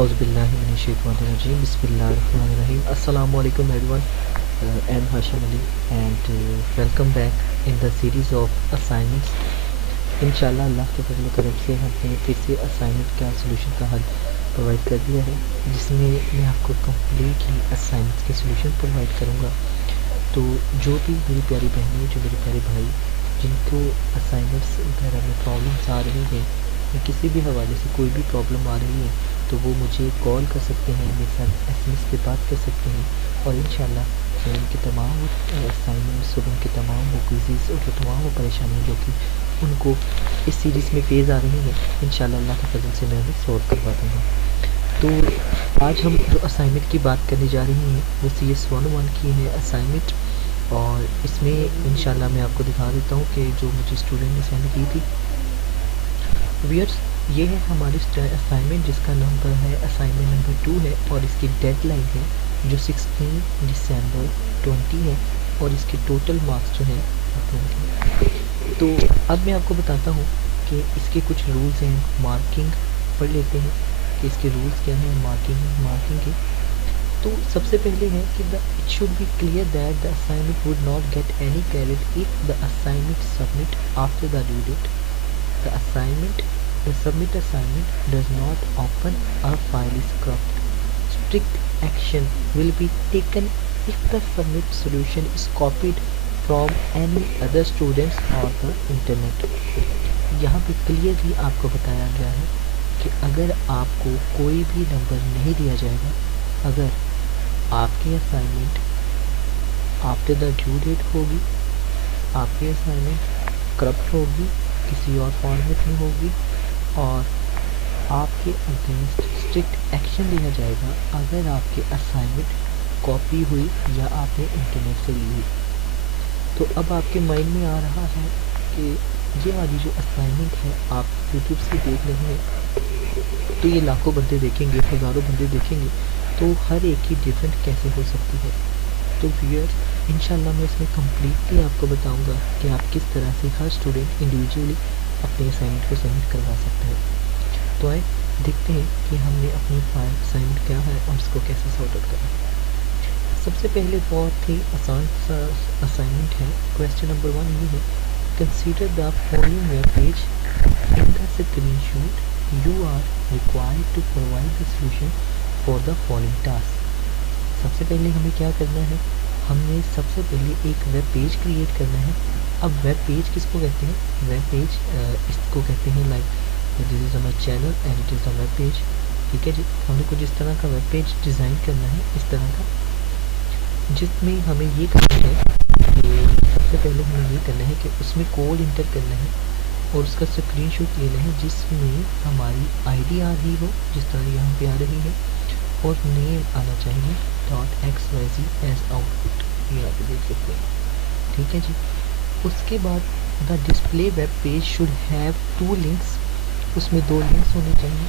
Auzubillahiminash-shaytanir-rajim. Bismillahir-rahmanir-rahim. Assalamualaikum everyone. I'm Hashim Ali and welcome back in the series of assignments. इंशाल्लाह अल्लाह के फजल करम से हमने फिर से असाइनमेंट का सोल्यूशन का हल प्रोवाइड कर दिया है, जिसमें मैं आपको कम्प्लीटली असाइनमेंट्स के सोल्यूशन प्रोवाइड करूँगा। तो जो भी मेरी प्यारी बहनें, जो मेरे प्यारे भाई, जिनको असाइनमेंट्स वगैरह में प्रॉब्लम्स आ रही हैं या किसी भी हवाले से कोई भी प्रॉब्लम आ रही है, तो वो मुझे कॉल कर सकते हैं, मेरे साथ SMS पे बात कर सकते हैं और इंशाल्लाह मैं उनके तमाम असाइनमेंट्स और उनके तमाम वो क्विज़ेस और जो तमाम वो परेशानियाँ जो कि उनको इस सीरीज़ में पेश आ रही हैं, इंशाल्लाह अल्लाह के फजल से मैं उन्हें सॉल्व करवा दूँगा। तो आज हम जो असाइनमेंट की बात करने जा रही हैं वो CS1 की है असाइनमेंट, और इसमें इंशाल्लाह मैं आपको दिखा देता हूँ कि जो मुझे स्टूडेंट ने सेंड की थी। व्यूअर्स, ये है हमारी असाइनमेंट जिसका नंबर है असाइनमेंट नंबर 2 है और इसकी डेडलाइन है जो 16 दिसंबर 20 है और इसके टोटल मार्क्स जो हैं 20। तो अब मैं आपको बताता हूँ कि इसके कुछ रूल्स हैं। मार्किंग पढ़ लेते हैं कि इसके रूल्स क्या हैं मार्किंग के। तो सबसे पहले है कि it should be clear that the assignment would not get any credit if the assignment submit after the due date. The submit assignment does not open a file is corrupt. Strict action will be taken if the submit solution is copied from any other students or the internet. यहाँ पे clearly आपको बताया गया है कि अगर आपको कोई भी नंबर नहीं दिया जाएगा अगर आपकी assignment after the due date होगी, आपकी असाइनमेंट करप्ट होगी, किसी और फॉर्मेट में होगी और आपके अगेंस्ट स्ट्रिक्ट एक्शन लिया जाएगा अगर आपकी असाइनमेंट कॉपी हुई या आपने इंटरनेट से ली हुई। तो अब आपके माइंड में आ रहा है कि ये वाली जो असाइनमेंट है आप यूट्यूब से देख रहे हैं तो ये लाखों बंदे देखेंगे, हज़ारों बंदे देखेंगे, तो हर एक की डिफरेंट कैसे हो सकती है। तो व्यूअर्स, इंशाल्लाह मैं इसमें कम्प्लीटली आपको बताऊंगा कि आप किस तरह से हर स्टूडेंट इंडिविजुअली अपने असाइनमेंट को सबमिट करवा सकते हैं। तो आए देखते हैं कि हमने अपनी असाइनमेंट क्या है और इसको कैसे सॉर्ट आउट करना है। सबसे पहले बहुत ही आसान सा असाइनमेंट है। क्वेश्चन नंबर 1 ये है, consider the following web page in the screenshot you are required to provide the solution for the following task. सबसे पहले हमें क्या करना है, हमने सबसे पहले एक वेब पेज क्रिएट करना है। अब वेब पेज किसको कहते हैं, वेब पेज इसको कहते हैं like this is my channel and it is the web page. ठीक है जी, हमने कुछ इस तरह का वेब पेज डिज़ाइन करना है, इस तरह का, जिसमें हमें ये करना है कि सबसे पहले हमें ये करना है कि उसमें कोड इंटर करना है और उसका स्क्रीनशॉट लेना है जिसमें हमारी आईडी आ रही हो, जिस तरह यहाँ पे आ रही है, और नेम आना चाहिए .xyz एज आउटपुट, ये आप देख सकते हैं। ठीक है जी, उसके बाद the display web page should have 2 links, उसमें 2 लिंक्स होने चाहिए।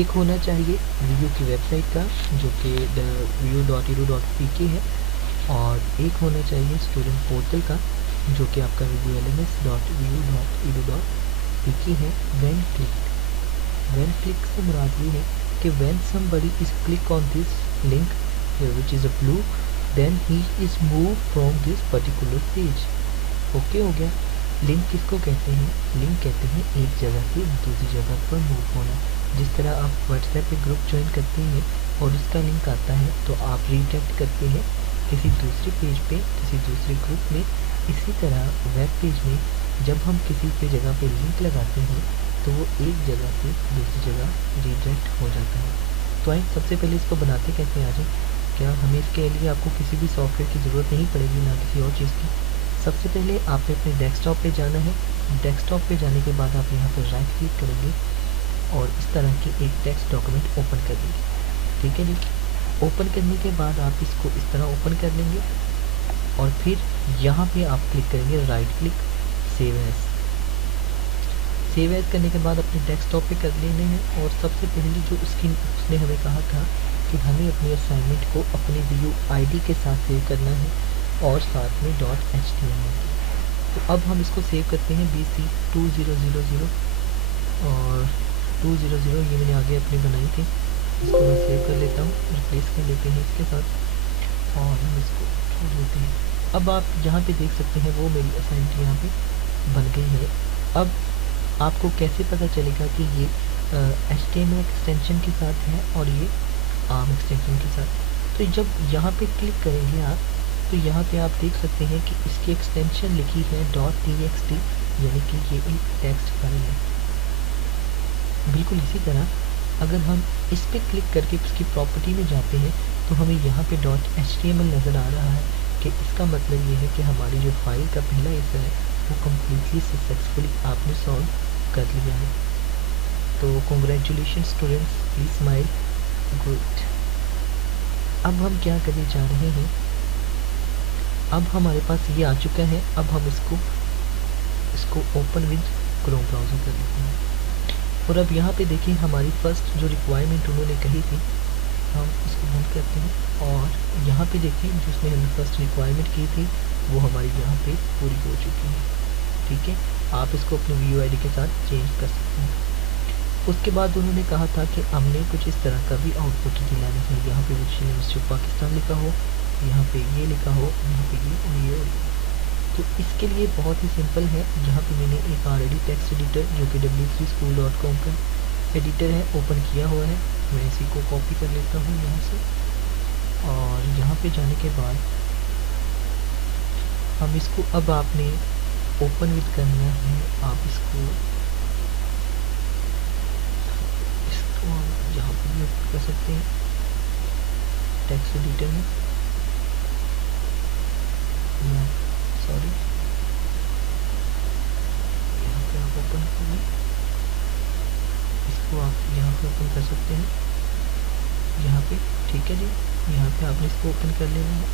एक होना चाहिए वीडियो की वेबसाइट का जो कि view.edu.pk है और एक होना चाहिए स्टूडेंट पोर्टल का जो कि आपका view.lms.edu.pk है। व्हेन क्लिक से मुराद ये है कि when somebody is click on this link which is a blue then he is move from this particular page. Okay हो गया। लिंक किसको कहते हैं, लिंक कहते हैं एक जगह से दूसरी जगह पर मूव होना। जिस तरह आप व्हाट्सएप पे ग्रुप ज्वाइन करते हैं और उसका लिंक आता है तो आप रीडायरेक्ट करते हैं किसी दूसरे पेज पे, किसी दूसरे ग्रुप में। इसी तरह वेब पेज में जब हम किसी पे जगह पे लिंक लगाते हैं तो वो एक जगह से दूसरी जगह रीडायरेक्ट हो जाता है। तो आइए सबसे पहले इसको बनाते कैसे आ जाए। क्या हमें इसके लिए आपको किसी भी सॉफ्टवेयर की ज़रूरत नहीं पड़ेगी, ना किसी और चीज़ की। सबसे पहले आपने अपने डेस्कटॉप पे जाना है। डेस्कटॉप पे जाने के बाद आप यहाँ पर राइट क्लिक करेंगे और इस तरह की एक टेक्स्ट डॉक्यूमेंट ओपन कर लेंगे। ठीक है जी, ओपन करने के बाद आप इसको इस तरह ओपन कर लेंगे और फिर यहाँ पे आप क्लिक करेंगे right click save as. Save as करने के बाद अपने डेस्कटॉप पे कर लेने हैं और सबसे पहले जो उसने हमें कहा था कि हमें अपनी असाइनमेंट को अपनी व्यू आईडी के साथ सेव करना है और साथ में .html। तो अब हम इसको सेव करते हैं BC2000 और 200 ये मैंने आगे अपनी बनाई थी इसको मैं सेव कर लेता हूँ, रिप्लेस कर लेते हैं इसके साथ और हम इसको छोड़ देते हैं। अब आप यहाँ पे देख सकते हैं वो मेरी असाइनमेंट यहाँ पे बन गई है। अब आपको कैसे पता चलेगा कि ये HTML एक्सटेंशन के साथ है और ये आर्म एक्सटेंशन के साथ? तो जब यहाँ पे क्लिक करेंगे आप, तो यहाँ पे आप देख सकते हैं कि इसकी एक्सटेंशन लिखी है .txt, यानी कि ये एक टेक्स्ट फाइल है। बिल्कुल इसी तरह अगर हम इस पर क्लिक करके इसकी प्रॉपर्टी में जाते हैं तो हमें यहाँ पे .html नज़र आ रहा है, कि इसका मतलब ये है कि हमारी जो फाइल का पहला हिस्सा है वो कम्प्लीटली सक्सेसफुली आपने सॉल्व कर लिया है। तो congratulation students, please smile, good. अब हम क्या करने जा रहे हैं, अब हमारे पास ये आ चुका है। अब हम इसको ओपन विद क्रोम ब्राउज़र कर लेते हैं। और अब यहाँ पे देखिए हमारी फर्स्ट जो रिक्वायरमेंट उन्होंने कही थी, हम इसको बंद करते हैं और यहाँ पे देखिए जिसमें हमने फर्स्ट रिक्वायरमेंट की थी वो हमारी यहाँ पे पूरी हो चुकी है। ठीक है, आप इसको अपने VUID के साथ चेंज कर सकते हैं। उसके बाद उन्होंने कहा था कि हमने कुछ इस तरह का भी आउटपुट देना है, यहाँ पे विश्व यूनिवर्सिटी ऑफ पाकिस्तान लिखा हो, यहाँ पे ये लिखा हो, यहाँ पे ये और ये और ये। तो इसके लिए बहुत ही सिंपल है, यहाँ पे मैंने एक ऑलरेडी टेक्स्ट एडिटर जो कि w3school.com का एडिटर है ओपन किया हुआ है। मैं इसी को कॉपी कर लेता हूँ यहाँ से और यहाँ पे जाने के बाद हम इसको, अब आपने ओपन विद करना है, आप इसको हम यहाँ पर भी ओपन कर सकते हैं टेक्स्ट एडिटर में। सॉरी, यहाँ पे आप ओपन करिए, इसको आप यहाँ पे ओपन कर सकते हैं यहाँ पे। ठीक है जी, यहाँ पे आपने इसको ओपन कर लेना है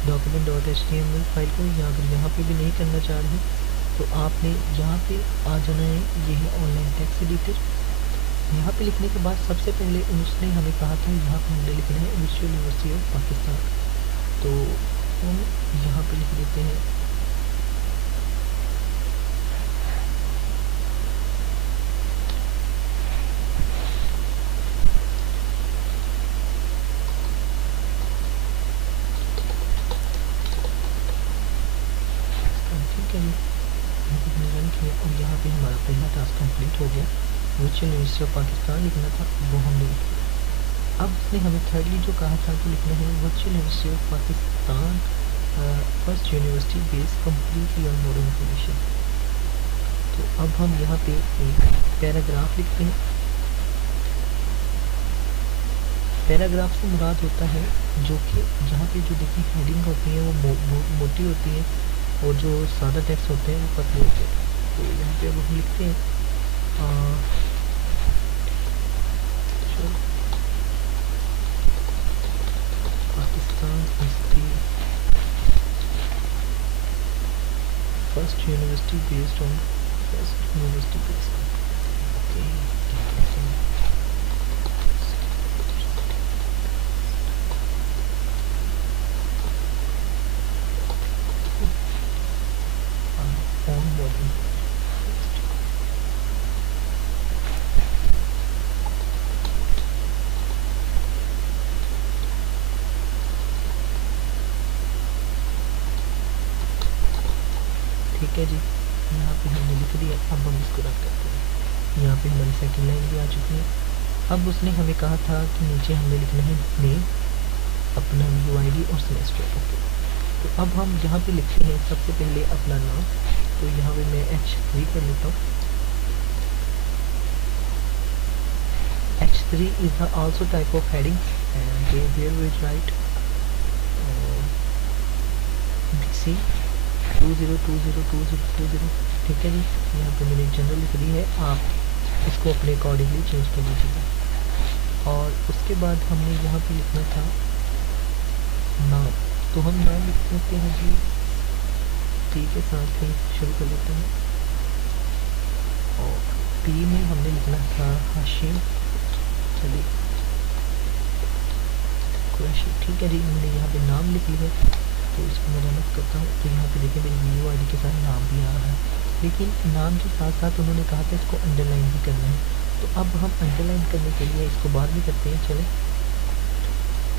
document.html फाइल को। अगर यहाँ पे भी नहीं करना चाह रहे तो आपने यहाँ पे आ जाना है, ये है ऑनलाइन टेक्स्ट एडिटर। यहाँ पे लिखने के बाद सबसे पहले उसने हमें कहा था यहाँ पे हमने लिखना है विश्व यूनिवर्सिटी ऑफ पाकिस्तान, तो हम यहाँ पे लिख देते हैं और यहाँ पे हमारा पहला टास्क कंप्लीट हो गया। विश्व यूनिवर्सिटी ऑफ पाकिस्तान लिखना था, वो हमने लिख दिया। अब उसने हमें थर्डली जो कहा था कि लिखना है virtual university of Pakistan first university based completely on modern information. तो अब हम यहाँ पे एक पैराग्राफ लिखते हैं। पैराग्राफ से मुराद होता है जो कि जहाँ पे जो देखिए हेडिंग होती है वो मोटी होती है और जो सादा टेक्स्ट होते हैं वो पतले होते हैं। तो यहाँ पे अब हम लिखते हैं Pakistan is the first university based on first university based on modern. ठीक है जी, यहाँ पे हमने लिख दिया। अब हम इसको रख करते हैं। यहाँ पे हमारी सेकंड लाइन भी आ चुकी है। अब उसने हमें कहा था कि नीचे हमने लिखना है नेम, अपना VUID और सेमेस्टर। ओके, तो अब हम यहाँ पे लिखते हैं सबसे पहले अपना नाम। तो यहाँ पे मैं H3 कर लेता हूँ। H3 is the also type of heading and here we write DC 20202020। ठीक है जी, यहाँ पे मैंने जनरल लिख दी है, आप इसको अपने अकॉर्डिंगली चेंज कर लीजिएगा। और उसके बाद हमने यहाँ पे लिखना था नाम, तो हम नाम लिख सकते हैं जी T के साथ ही शुरू कर लेते हैं। और T में हमने लिखना था हाशिम, चलिए कुरैशी। ठीक है जी, मैंने यहाँ पे नाम लिख लिया, तो इसको मैं रन करता हूँ। तो यहाँ पे देखिए मेरी VUID के साथ नाम भी आ रहा है, लेकिन नाम के साथ साथ उन्होंने कहा था इसको अंडरलाइन भी करना है। तो अब हम अंडरलाइन करने के लिए इसको बाद में करते हैं, चलें।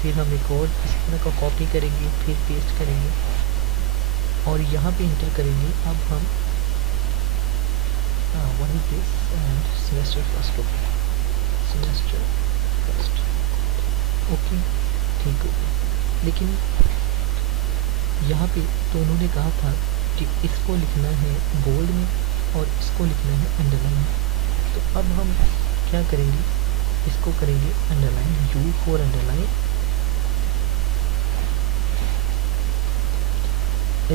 फिर हम एक और इस तरह का कॉपी करेंगे, फिर पेस्ट करेंगे और यहाँ पे इंटर करेंगे। अब हम one this end semester first, okay, semester first, okay, ठीक हो गया। लेकिन यहाँ पे तो उन्होंने कहा था कि इसको लिखना है बोल्ड में और इसको लिखना है अंडरलाइन में। तो अब हम क्या करेंगे, इसको करेंगे अंडरलाइन, यू फॉर अंडरलाइन।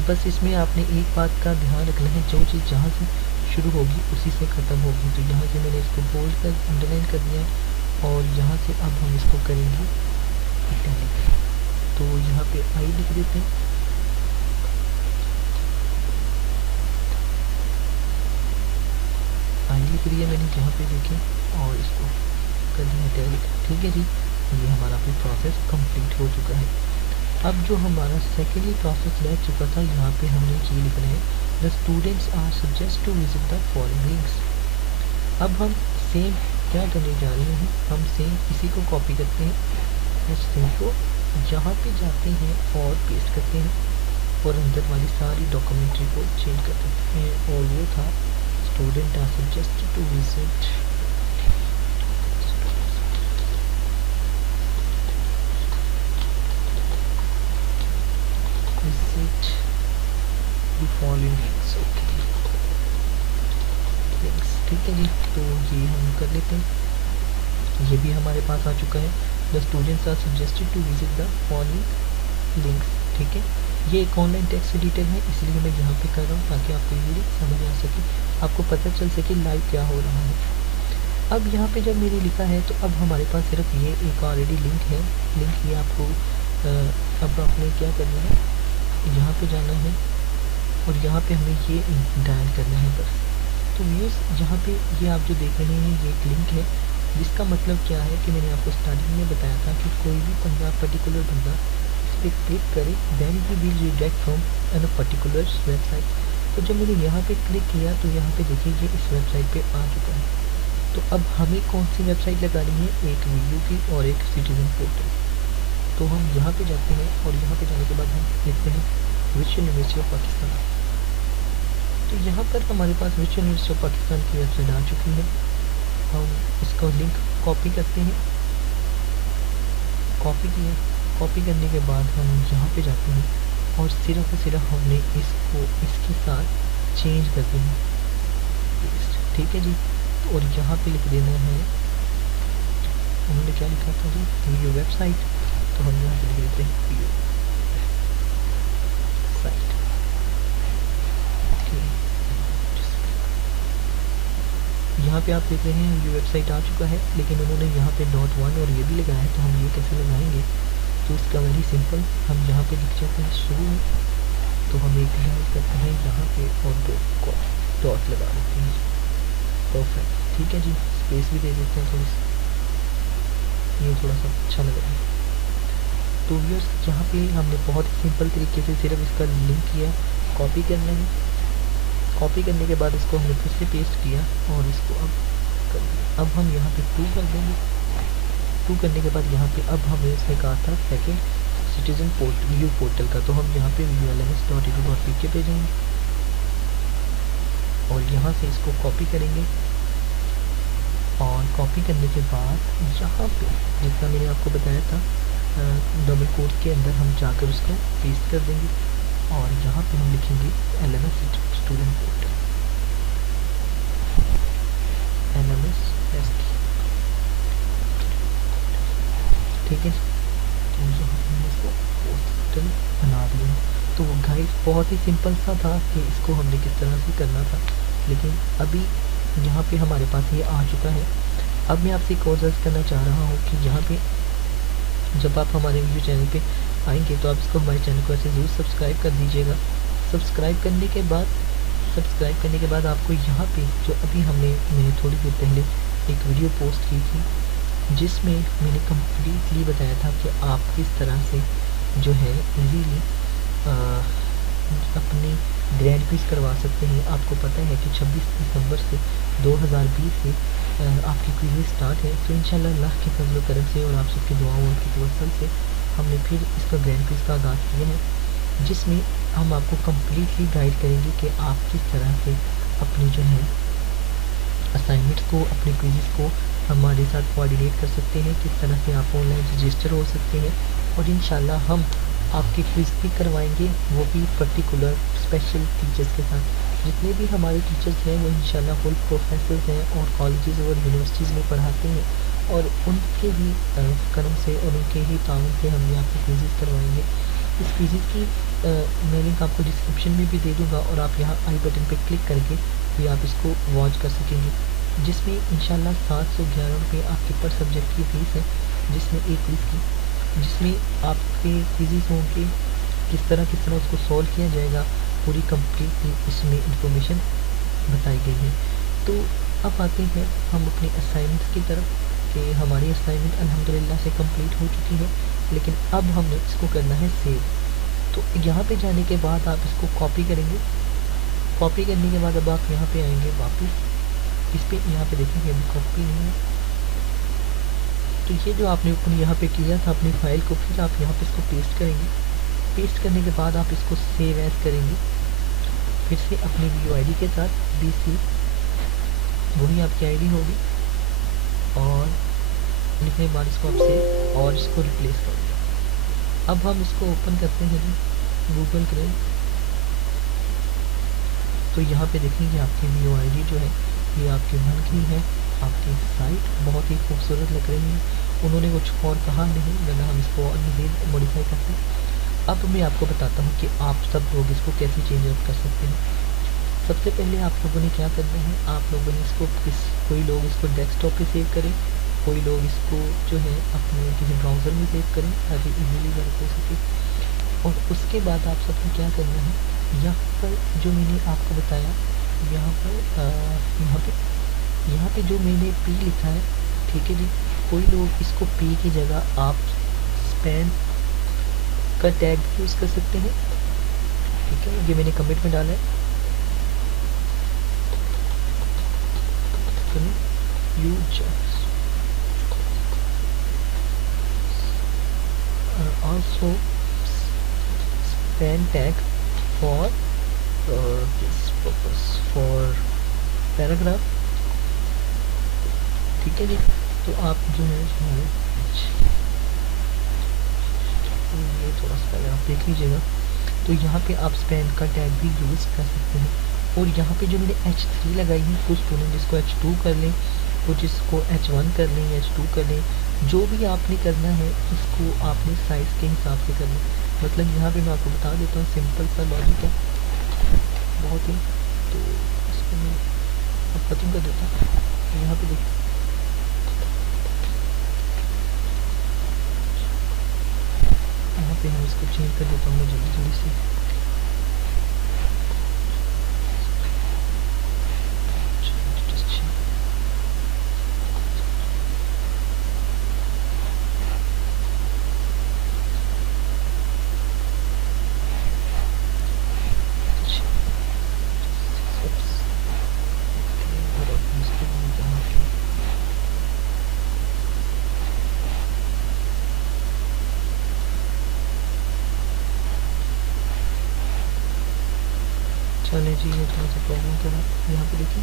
बस इसमें आपने एक बात का ध्यान रखना है, जो चीज़ जहाँ से शुरू होगी उसी से ख़त्म होगी। तो यहाँ से मैंने इसको बोल्ड कर अंडरलाइन कर दिया और यहाँ से अब हम इसको करेंगे इटैलिक। तो यहाँ पे आई लिख देते हैं, आई लिख दिया मैंने जहाँ पे देखें और इसको कर दिया इटैलिक। ठीक है जी, ये हमारा भी प्रोसेस कंप्लीट हो चुका है। अब जो हमारा सेकेंडली प्रोसेस रह चुका था, यहाँ पे हमने ये लिखना है the students are suggest to visit the following links. अब हम सेम क्या करने जा रहे हैं, हम सेम इसी को कॉपी करते हैं, इस थिंग को जहाँ पे जाते हैं और पेस्ट करते हैं और अंदर वाली सारी डॉक्यूमेंट्री को चेंज कर देते हैं। और वो था student are suggested to visit the following links, okay, links, ठीक है जी। तो ये हम कर लेते हैं, ये भी हमारे पास आ चुका है। The students are suggested to visit the following links, ठीक है। ये एक ऑनलाइन टेक्स्ट एडिटर है, इसलिए मैं यहाँ पे कर रहा हूँ ताकि आपको ये समझ आ सके, आपको पता चल सके लाइव क्या हो रहा है। अब यहाँ पे जब मैंने लिखा है तो अब हमारे पास सिर्फ ये एक ऑलरेडी लिंक है, लिंक ये आपको अब आपने क्या करना है, यहाँ पे जाना है और यहाँ पे हमें ये डायल करना है बस। तो व्यूअर्स यहाँ पे ये आप जो देख रहे हैं ये एक लिंक है, जिसका मतलब क्या है कि मैंने आपको स्टार्टिंग में बताया था कि कोई भी बंदा पर्टिकुलर बंदा इस पर क्लिक करे then he will redirect from an particular website. तो जब मैंने यहाँ पे क्लिक किया तो यहाँ पे देखिए ये इस वेबसाइट पे आ चुका है। तो अब हमें कौन सी वेबसाइट लगानी है, एक वीडियो की और एक सिटीजन पोर्टल। तो हम यहाँ पे जाते हैं और यहाँ पे जाने के बाद हम लिखते हैं विश्व यूनिवर्सिटी ऑफ पाकिस्तान। तो यहाँ पर हमारे पास विश्व यूनिवर्सिटी ऑफ पाकिस्तान की वेबसाइट आ चुकी है। हम इसका लिंक कॉपी करते हैं, कॉपी किया, कॉपी करने के बाद हम यहाँ पे जाते हैं और सिर्फ और सिर्फ हमने इसको इसके साथ चेंज कर देना, ठीक है जी। और यहाँ पे लिख देना है, उन्होंने क्या लिखा था जी, वीडियो वेबसाइट, तो हम यहाँ पे लिख देते हैं वीडियो साइट। यहाँ पे आप देख रहे हैं ये वेबसाइट आ चुका है, लेकिन उन्होंने यहाँ पे .1 और ये भी लगाया है, तो हम ये कैसे लगाएंगे। तो इसका वेरी सिंपल, हम यहाँ पे लिख जाते हैं शुरू में, तो हम एक लाइन करते हैं यहाँ पे और दो डॉट लगा देते हैं, परफेक्ट, ठीक है जी। स्पेस भी दे देते हैं थोड़ी सी, ये थोड़ा सा अच्छा लग रहा है। तो व्यूअर्स यहाँ पे हमने बहुत ही सिंपल तरीके से सिर्फ इसका लिंक किया, कॉपी करना है, कॉपी करने के बाद इसको हमने फिर से पेस्ट किया और इसको अब कर दिया। अब हम यहाँ पे 2 कर देंगे, 2 करने के बाद यहाँ पे अब हमें इसने कहा था सेकेंड सिटीजन व्यू पोर्टल का, तो हम यहाँ पे vulms.edu.pk पे जाएंगे और यहाँ से इसको कॉपी करेंगे और कॉपी करने के बाद यहाँ पे जितना मैंने आपको बताया था डबल कोट के अंदर हम जाकर उसको पेस्ट कर देंगे और यहाँ पे हम लिखेंगे LMS student portal, LMS test, ठीक है। तो यहाँ पे हमने इसको पोर्टल बना दिया। तो गाइस बहुत ही सिंपल सा था कि इसको हमने किस तरह से करना था, लेकिन अभी यहाँ पे हमारे पास ये आ चुका है। अब मैं आपसे एक और अर्ज करना चाह रहा हूँ कि यहाँ पे जब आप हमारे वीडियो चैनल पे आएंगे तो आप इसको हमारे चैनल को ऐसे ज़रूर सब्सक्राइब कर दीजिएगा। सब्सक्राइब करने के बाद आपको यहाँ पे जो अभी मैंने थोड़ी देर पहले एक वीडियो पोस्ट की थी जिसमें मैंने कम्प्लीटली बताया था कि आप किस तरह से जो है इजीली अपनी ग्रेड फीस करवा सकते हैं। आपको पता है कि 26 दिसंबर से 2020 से आपकी क्विज़ स्टार्ट है। तो इंशाल्लाह अल्लाह के फजल करम से और आप सबकी दुआओं और तवस्सुल से हमने फिर इसका ग्रैंड क्विज़ का आगाज़ किया है, जिसमें हम आपको कम्प्लीटली गाइड करेंगे कि आप किस तरह से अपनी जो है असाइनमेंट्स को, अपने क्विज़ को हमारे साथ कोऑर्डिनेट कर सकते हैं, किस तरह से आप ऑनलाइन रजिस्टर हो सकते हैं, और इंशाल्लाह हम आपके क्विज़ भी करवाएंगे, वो भी पर्टिकुलर स्पेशल टीचर्स के साथ। जितने भी हमारे टीचर्स हैं वो इंशाल्लाह फुल प्रोफेसर हैं और कॉलेजेस और यूनिवर्सिटीज़ में पढ़ाते हैं, और उनके ही करम से और उनके ही ताउन से हम ये आपके क्विज़ करवाएंगे। इस क्विज़ की मैं लिंक आपको डिस्क्रिप्शन में भी दे दूँगा, और आप यहाँ आई बटन पे क्लिक करके भी आप इसको वॉच कर सकेंगे, जिसमें इंशाल्लाह 711 रुपये आपके पर सब्जेक्ट की फ़ीस है, जिसमें एक क्विज़ की, जिसमें आपके क्विज़ होंगे किस तरह उसको सॉल्व किया जाएगा, पूरी कंप्लीट इसमें इंफॉर्मेशन बताई गई है। तो अब आते हैं हम अपने असाइनमेंट्स की तरफ, कि हमारी असाइनमेंट अल्हम्दुलिल्लाह से कंप्लीट हो चुकी है, लेकिन अब हमने इसको करना है सेव। तो यहाँ पे जाने के बाद आप इसको कॉपी करेंगे। कॉपी करने के बाद अब आप यहाँ पे आएंगे वापस इस पर, यहाँ पे देखेंगे अभी कॉपी नहीं है, तो ये जो आपने अपनी यहाँ पे किया था अपनी फाइल को, फिर आप यहाँ पे इसको पेस्ट करेंगे। पेस्ट करने के बाद आप इसको सेव एज करेंगे, फिर से अपनी व्यू आईडी के साथ BC, वही आपकी आईडी होगी, और लिखने के बाद इसको आप सेव और इसको रिप्लेस कर दें। अब हम इसको ओपन करते हैं गूगल क्रोम। तो यहाँ पे देखेंगे आपकी व्यू आईडी जो है ये आपकी बन गई है। आपकी साइट बहुत ही खूबसूरत लग रही है, उन्होंने कुछ और कहा नहीं, वरना हम इसको और मज़ीद मॉडिफाई करते हैं। अब मैं आपको बताता हूँ कि आप सब लोग इसको कैसे चेंज आउट कर सकते हैं। सबसे पहले आप लोगों ने क्या करना है, आप लोगों ने इसको कोई लोग इसको डेस्कटॉप पे सेव करें, कोई लोग इसको जो है अपने किसी ब्राउज़र में सेव करें ताकि इजीली वर्क हो सके। और उसके बाद आप सबको क्या करना है, यहाँ पर जो मैंने आपको बताया, यहाँ पे जो मैंने P लिखा है, ठीक है जी, कोई लोग इसको P की जगह आप स्पैन का टैग यूज़ कर सकते हैं, ठीक है, ये मैंने कमेंट में डाला है। You just also span tag for this purpose for paragraph, ठीक है जी। तो आप जो है ये थोड़ा सा आप देख लीजिएगा, तो यहाँ पे आप स्पैन का टैग भी यूज़ कर सकते हैं। और यहाँ पे जो मैंने H3 लगाई है, कुछ स्टूडेंट इसको H2 कर लें, कुछ इसको H1 कर लें, H2 कर लें, जो भी आपने करना है इसको आपने साइज़ के हिसाब से करना है। मतलब यहाँ पे मैं आपको बता देता हूँ, सिंपल सा लॉजिक है बहुत ही। तो इसको मैं अब खत्म कर देता हूँ। यहाँ पे देखिए, यहाँ पे हम इसको चेंज कर देता हूँ मैं जल्दी से। चले जी, ये थोड़ा सा प्रॉब्लम था। यहाँ पे देखिए,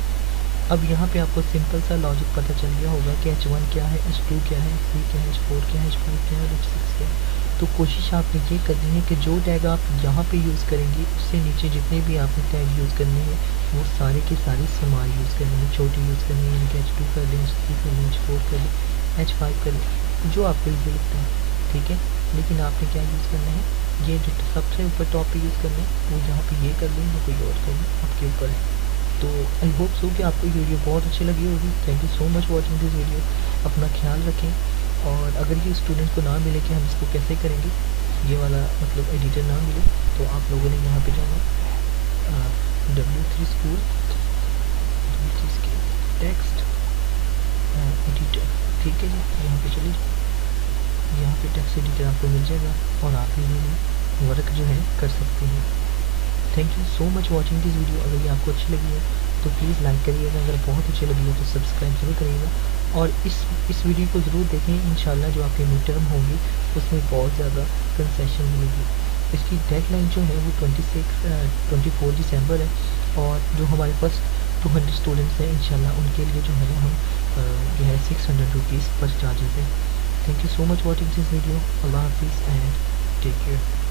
अब यहाँ पे आपको सिंपल सा लॉजिक पता चल गया होगा कि H1 क्या है, H2 क्या है, H3 क्या है, H4 क्या है, H5 क्या है और H6 क्या है। तो कोशिश आपने ये करनी है कि जो टैग आप यहाँ पे यूज़ करेंगे, उससे नीचे जितने भी आपने टैग यूज़ करने हैं वो सारे के सारे स्मॉल यूज़ करने हैं, छोटी यूज़ करनी है, यानी कि H2 कर लें, H3 कर लें, H4 कर लें, H5 कर लें, जो आपको इजी लगता है, ठीक है। लेकिन आपने क्या यूज़ करना है, ये जो सबसे ऊपर टॉप पे यूज़ करना है, वो यहाँ पे ये कर लें या कोई और कर लें, आपके ऊपर है। तो आई होप सो कि आपको ये वीडियो बहुत अच्छी लगी होगी। Thank you so much watching this video. अपना ख्याल रखें, और अगर ये स्टूडेंट को ना मिले कि हम इसको कैसे करेंगे, ये वाला मतलब एडिटर ना मिले, तो आप लोगों ने यहाँ पे जाना W3 स्कूल टेक्स्ट एडिटर, ठीक है जी। यहाँ पे चलिए, यहाँ पे टेक्स्ट एडिटर आपको मिल जाएगा और आप ये वर्क जो है कर सकते हैं। Thank you so much watching this video. अगर ये आपको अच्छी लगी है तो प्लीज़ लाइक करिएगा, अगर बहुत अच्छी लगी हो तो सब्सक्राइब ज़रूर करिएगा, और इस वीडियो को ज़रूर देखें। इंशाल्लाह जो आपके मिड टर्म होंगी उसमें बहुत ज़्यादा कंसेशन मिलेगी। इसकी डेडलाइन जो है वो 24 दिसंबर है, और जो हमारे पास 200 स्टूडेंट्स हैं इंशाल्लाह उनके लिए जो है ना हम जो है 600 रुपीज़ पर चार्जेस है। Thank you so much watching this video. अल्लाह हाफिज़ एंड टेक केयर।